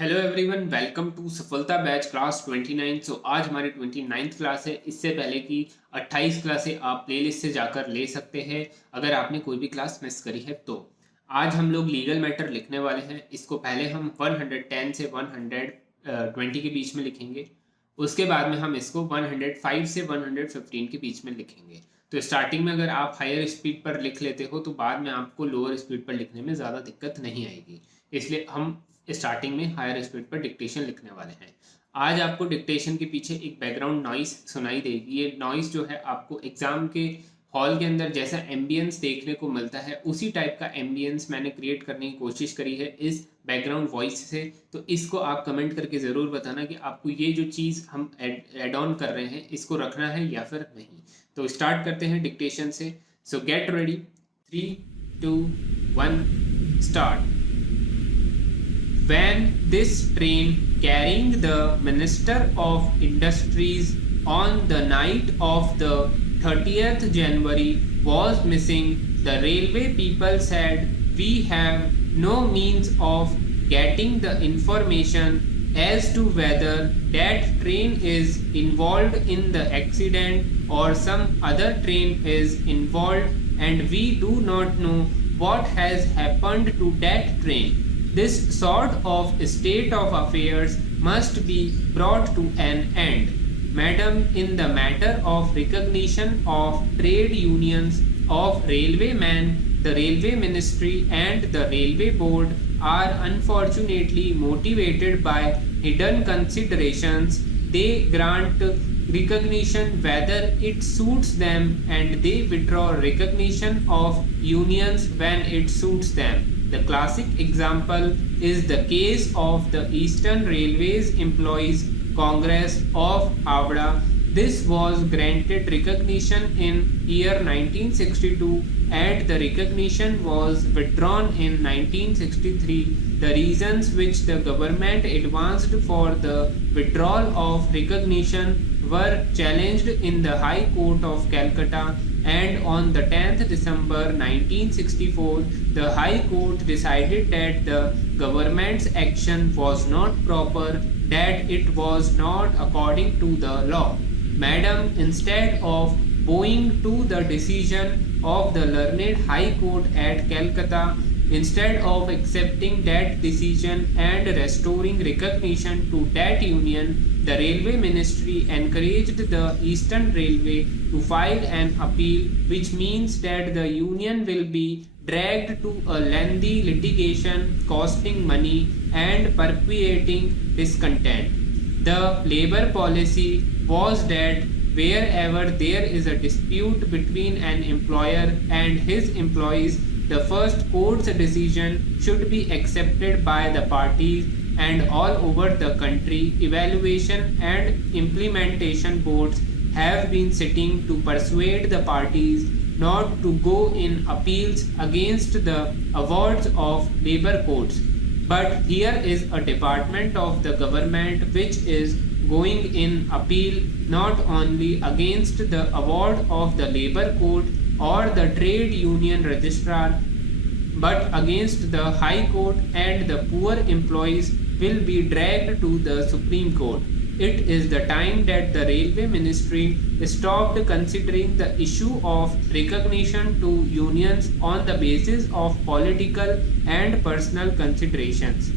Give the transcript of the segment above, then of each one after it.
Hello everyone, welcome to सफलता batch class 29। आज हमारी 29th क्लास है। इससे पहले की 28 क्लासें आप प्लेलिस्ट से जाकर ले सकते हैं अगर आपने कोई भी क्लास मिस करी है तो। आज हम लोग लीगल मैटर लिखने वाले हैं। इसको पहले हम 110 से 120 के बीच में लिखेंगे। उसके बाद में हम इसको 105 से 115 के बीच में लिखेंगे। तो स्टार्टिंग में अगर आप हायर स्पीड पर लिख लेते हो तो बाद में आपको लोअर स्पीड पर लिखने में ज़्यादा दिक्कत नहीं आएगी। इसलिए हम स्टार्टिंग में हायर स्पीड पर डिक्टेशन लिखने वाले हैं। आज आपको डिक्टेशन के पीछे एक बैकग्राउंड नॉइस सुनाई देगी। ये नॉइस जो है आपको एग्जाम के हॉल के अंदर जैसा एम्बियंस देखने को मिलता है उसी टाइप का एम्बियंस मैंने क्रिएट करने की कोशिश करी है इस बैकग्राउंड वॉइस से। तो इसको आप कमेंट करके ज़रूर बताना कि आपको ये जो चीज़ हम एड ऑन कर रहे हैं इसको रखना है या फिर नहीं। तो स्टार्ट करते हैं डिक्टेशन से। सो get ready, 3, 2, 1 start. When this train carrying the Minister of Industries on the night of the 30th January was missing, the railway people said, "We have no means of getting the information as to whether that train is involved in the accident or some other train is involved, and we do not know what has happened to that train. This sort of state of affairs must be brought to an end. Madam, in the matter of recognition of trade unions of railwaymen, the Railway Ministry and the Railway Board are unfortunately motivated by hidden considerations. They grant recognition whether it suits them, and they withdraw recognition of unions when it suits them. The classic example is the case of the Eastern Railways Employees Congress of Howrah. This was granted recognition in year 1962 and the recognition was withdrawn in 1963. The reasons which the government advanced for the withdrawal of recognition were challenged in the High Court of Calcutta, and on the 10th December 1964 the High Court decided that the government's action was not proper, that it was not according to the law. Madam, instead of bowing to the decision of the learned High Court at Calcutta, instead of accepting that decision and restoring recognition to that union, the Railway Ministry encouraged the Eastern Railway to file an appeal, which means that the union will be dragged to a lengthy litigation costing money and perpetuating discontent. The labor policy was that wherever there is a dispute between an employer and his employees, the first court's decision should be accepted by the parties, and all over the country evaluation and implementation boards have been sitting to persuade the parties not to go in appeals against the awards of labor courts. But here is a department of the government which is going in appeal not only against the award of the labor court or the trade union registrar, but against the High Court, and the poor employees will be dragged to the Supreme Court. It is the time that the Railway Ministry stopped considering the issue of recognition to unions on the basis of political and personal considerations.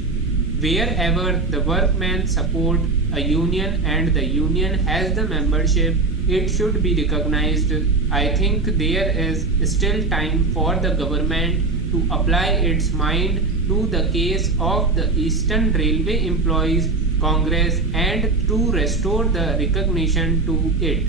Wherever the workmen support a union and the union has the membership, it should be recognized. I think there is still time for the government to apply its mind to the case of the Eastern Railway Employees Congress and to restore the recognition to it.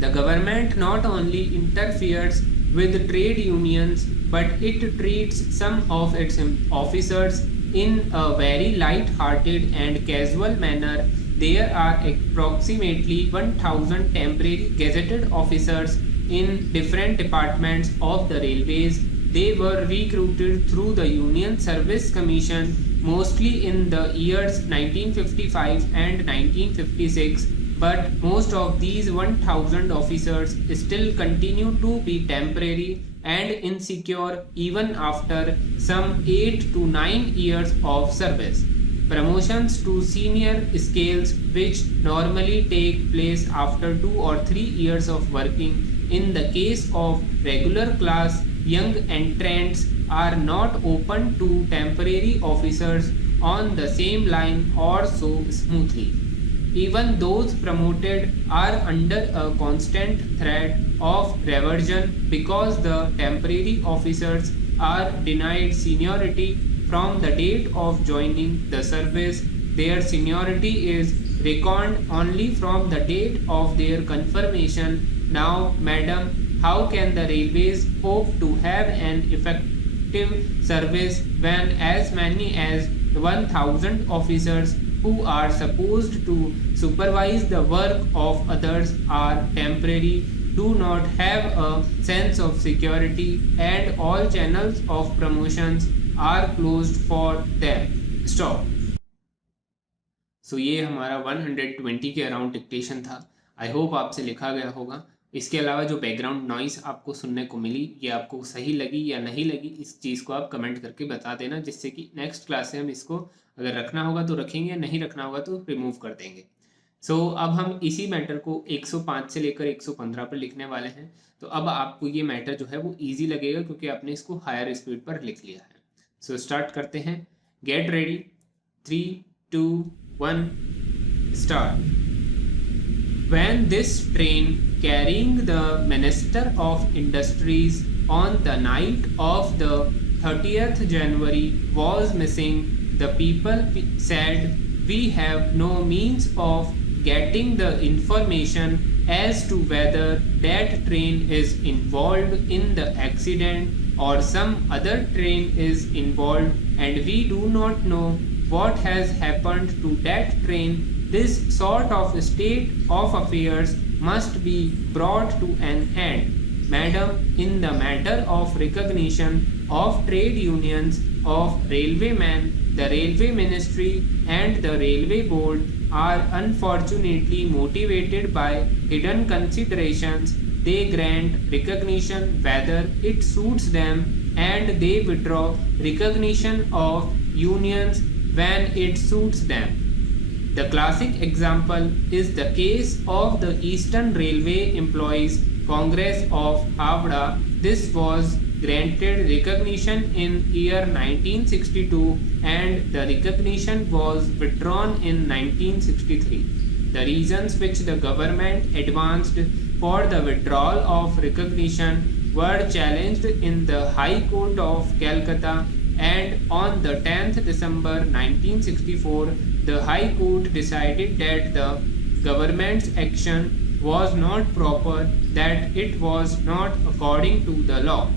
The government not only interferes with trade unions, but it treats some of its officers in a very light-hearted and casual manner. There are approximately 1000 temporary gazetted officers in different departments of the railways. They were recruited through the Union Service Commission mostly in the years 1955 and 1956, but most of these 1000 officers still continue to be temporary and insecure even after some 8 to 9 years of service. Promotions to senior scales, which normally take place after 2 or 3 years of working. In the case of regular class, young entrants are not open to temporary officers on the same line or so smoothly. Even those promoted are under a constant threat of reversion because the temporary officers are denied seniority from the date of joining the service. Their seniority is reckoned only from the date of their confirmation. Now, madam, how can the railways hope to have an effective service when as many as 1,000 officers who are supposed to supervise the work of others are temporary, do not have a sense of security, and all channels of promotions are closed for them? Stop. सो ये हमारा 120 के around dictation था. I hope आपसे लिखा गया होगा. इसके अलावा जो बैकग्राउंड नॉइस आपको सुनने को मिली, ये आपको सही लगी या नहीं लगी, इस चीज़ को आप कमेंट करके बता देना, जिससे कि नेक्स्ट क्लास से हम इसको अगर रखना होगा तो रखेंगे, नहीं रखना होगा तो रिमूव कर देंगे. सो अब हम इसी मैटर को 105 से लेकर 115 पर लिखने वाले हैं. तो अब आपको ये मैटर जो है वो ईजी लगेगा क्योंकि आपने इसको हायर स्पीड पर लिख लिया है. सो स्टार्ट करते हैं. Gate ready. 3, 2, 1, start. When this train carrying the Minister of Industries on the night of the 30th January was missing, the people said, "We have no means of getting the information as to whether that train is involved in the accident or some other train is involved, and we do not know what has happened to that train. This sort of state of affairs must be brought to an end. Madam, in the matter of recognition of trade unions of railwaymen, the Railway Ministry and the Railway Board are unfortunately motivated by hidden considerations. They grant recognition whether it suits them, and they withdraw recognition of unions when it suits them. The classic example is the case of the Eastern Railway Employees Congress of Havda. This was granted recognition in year 1962 and the recognition was withdrawn in 1963. The reasons which the government advanced for the withdrawal of recognition were challenged in the High Court of Calcutta, and on the 10th December 1964 the High Court decided that the government's action was not proper, that it was not according to the law.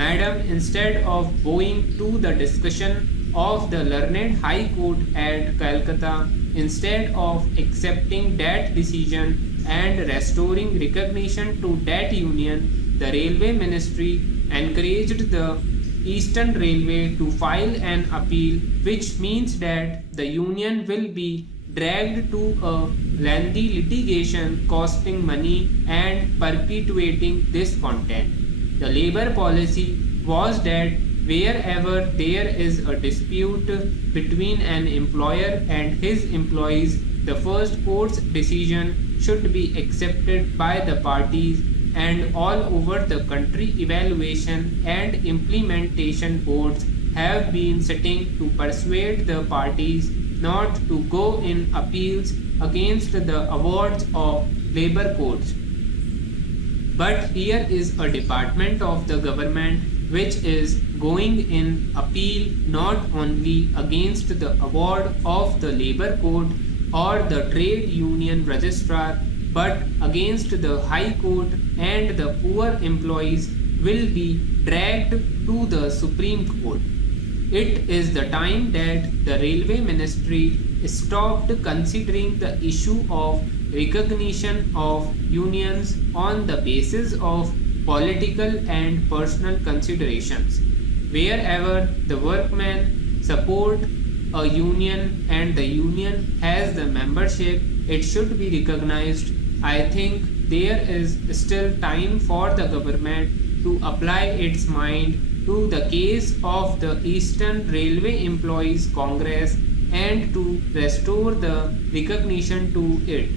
Madam, instead of bowing to the discussion of the learned High Court at Calcutta, instead of accepting that decision and restoring recognition to that union, the Railway Ministry encouraged the Eastern Railway to file an appeal, which means that the union will be dragged to a lengthy litigation costing money and perpetuating this content. The labor policy was that wherever there is a dispute between an employer and his employees, the first court's decision should be accepted by the parties, and all over the country evaluation and implementation boards have been sitting to persuade the parties not to go in appeals against the awards of labor courts. But here is a department of the government which is going in appeal not only against the award of the labor court or the trade union registrar, but against the High Court, and the poor employees will be dragged to the Supreme Court. It is the time that the Railway Ministry stopped considering the issue of recognition of unions on the basis of political and personal considerations. Wherever the workmen support a union and the union has the membership, it should be recognized. I think there is still time for the government to apply its mind to the case of the Eastern Railway Employees Congress and to restore the recognition to it.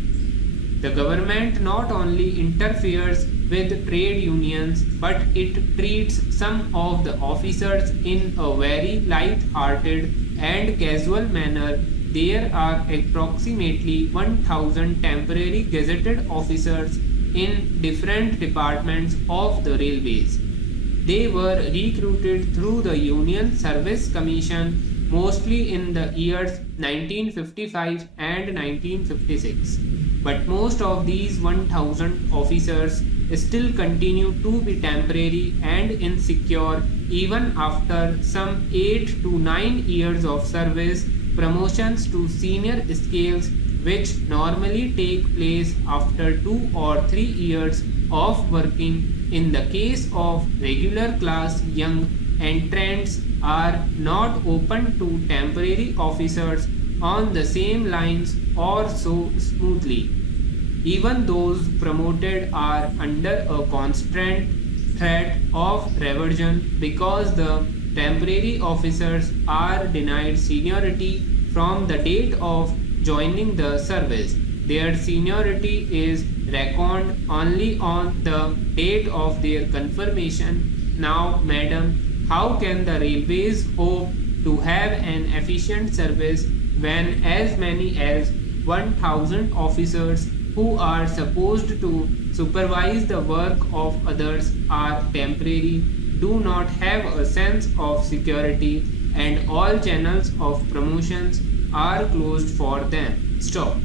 The government not only interferes with trade unions but it treats some of the officers in a very light-hearted and casual manner. There are approximately 1000 temporary gazetted officers in different departments of the railways. They were recruited through the Union Service Commission mostly in the years 1955 and 1956. But most of these 1000 officers still continue to be temporary and insecure even after some 8 to 9 years of service. Promotions to senior scales, which normally take place after 2 or 3 years of working in the case of regular class young entrants, are not open to temporary officers on the same lines or so smoothly. Even those promoted are under a constant threat of reversion because the temporary officers are denied seniority from the date of joining the service. Their seniority is reckoned only on the date of their confirmation. Now, madam, how can the railways hope to have an efficient service when as many as 1000 officers who are supposed to supervise the work of others are temporary, do not have a sense of security, and all channels of promotions are closed for them? Stop.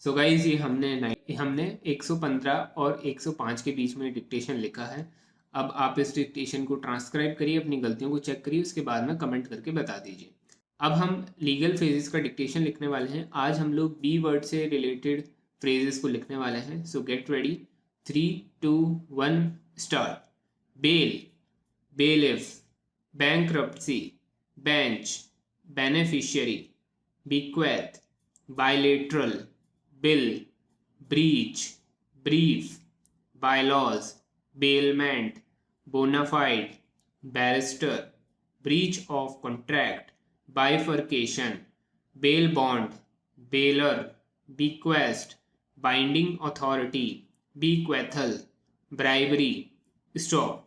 So guys ये हमने 115 और 105 के बीच में dictation लिखा है. अब आप इस डिक्टेशन को ट्रांसक्राइब करिए, अपनी गलतियों को चेक करिए, उसके बाद में कमेंट करके बता दीजिए. अब हम लीगल फ्रेजेस का डिक्टेशन लिखने वाले हैं. आज हम लोग बी वर्ड से रिलेटेड फ्रेजेस को लिखने वाले हैं. So get ready. 3, 2, 1 start. Bail, bailiff, bankruptcy, bench, beneficiary, bequeath, bilateral, bill, breach, brief, bylaws, bailment, bona fide, barrister, breach of contract, bifurcation, bail bond, bailer, bequest, binding authority, bequeathal, bribery. Stop.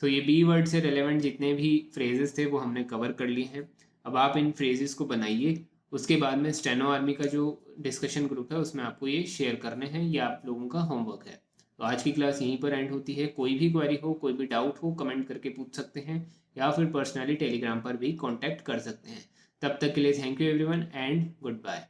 So ये B word से relevant जितने भी phrases थे वो हमने cover कर लिए हैं. अब आप इन फ्रेजेस को बनाइए, उसके बाद में स्टेनो आर्मी का जो डिस्कशन ग्रुप है उसमें आपको ये शेयर करने हैं. ये आप लोगों का होमवर्क है. तो आज की क्लास यहीं पर एंड होती है. कोई भी क्वेरी हो, कोई भी डाउट हो, कमेंट करके पूछ सकते हैं या फिर पर्सनली टेलीग्राम पर भी कांटेक्ट कर सकते हैं. तब तक के लिए thank you everyone and good bye.